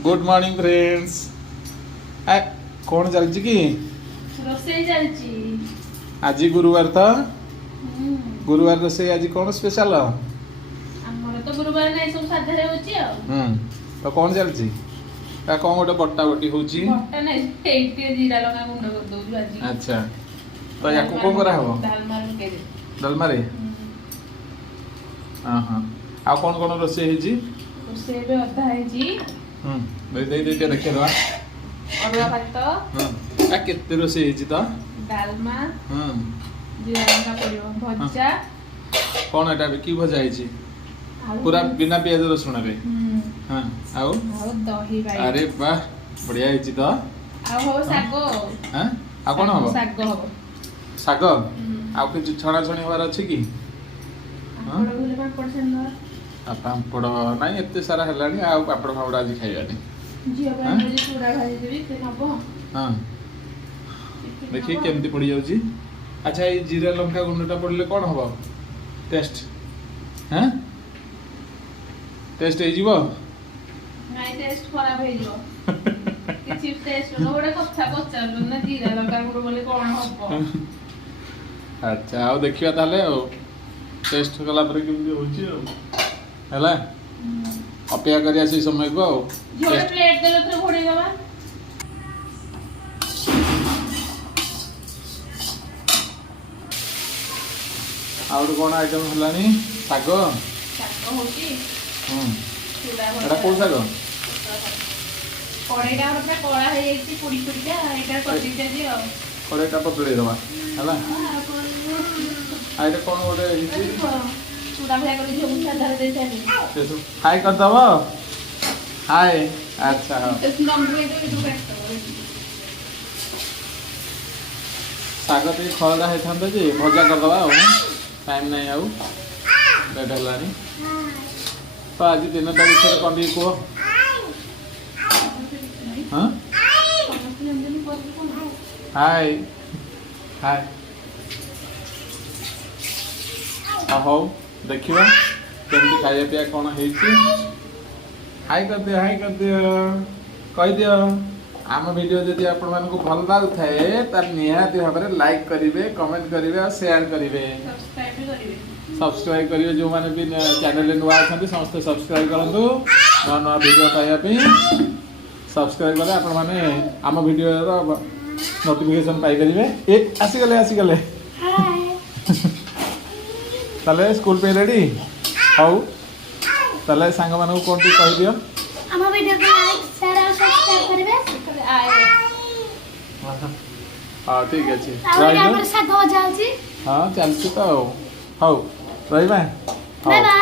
Good morning friends. कौन चलची की रोषेई चलची आज गुरुवार तो गुरुवार रोषेई आज कौन स्पेशल हमर तो गुरुवार नहीं सब साधा रे होची आ तो कौन चलची कौन गोटे बट्टा बटी होची बट्टा नहीं एइटे जीरा लगा गुंड कर दउ भाजी। अच्छा तो याको कौन करा हो दाल मार के दे डालमा रे हां हां आ कौन कौन रोषेई हेजी रोषेई बे अधा है जी दे देखे दवा अरुआ भात आ केते रोषेई हेजी तो डालमा जीरा लगा पड़ियो भजा कौन एटा की भजा हेजी आलू पूरा बिना प्याज रसुण रे हां आओ दही भाई अरे वाह बढ़िया हेजी तो आ हो सागो हां आ कौन हो सागो हो साग आ कि छणा छणी हवार अछि की आपण बोले 5% आ पापड़ नाही एते सारा हेलानी आ पापड़ फापड़ आज खाइबानी जियो हाँ? बे मुझे चूड़ा भाजी देबी से नबो हां देखि केमती पड़ी जाउची। अच्छा ये जीरा लंका गुंडटा पड़ले कोन हबो टेस्ट हैं टेस्ट हे जीवो नाइ टेस्ट खराब हे जो किछि टेस्ट न ओडे कथा पचार न जीरा लगा गुड़ बोले कोन हबो। अच्छा आओ देखिया ताले ओ टेस्ट कला पर केमती होची ओ हला अपेक्षा करिया से समय को जोड़े प्लेट देलो तो घोड़ी बाबा आउट कोन आइटम हलानी साग साग होची चूड़ा एटा कोन साग कड़ेटा हमरा कळा हे जाईची पुडी पुडीटा एटा कटी देजी आ कड़ेटा पतळे दवा हला आइटा कोन ओडे हिची चूड़ा भया कर जो मुठा धर दे छानी तेसु हाय कर दबो हाय अच्छा हां इस नंबर में तो बैठ साग ते खळदा हे थांदा जे भजा कर दबा टाइम नहीं आउ लेट हलानी तो आज दिन ता विषय कोन भी को हां हाय हाय आहो देखिबा केमती खाया पिया कोन हेची हाय कर दियो कहि दियो आम वीडियो जदि आपण मानको भल लागुथाए त निहाती भाबरे लाइक करिवे कमेंट करिवे और शेयर करिवे सब्सक्राइब करिवे जो माने भी चैनल रे नुवा अछंती समस्त सब्सक्राइब करंतु नवा नवा वीडियो पाया पे सब्सक्राइब करे आपण माने आम वीडियो रो नोटिफिकेशन पाई करिवे ए आसी गले हाय तले स्कूल पे रेडी हाउ तले सांग मानको कोन टी कहि दियो हम वीडियो को लाइक शेयर और सब्सक्राइब करिवे आए हां ठीक अछि और हमर साथ हो जाउची हां चलछि तो हाउ रहिबा बाय बाय।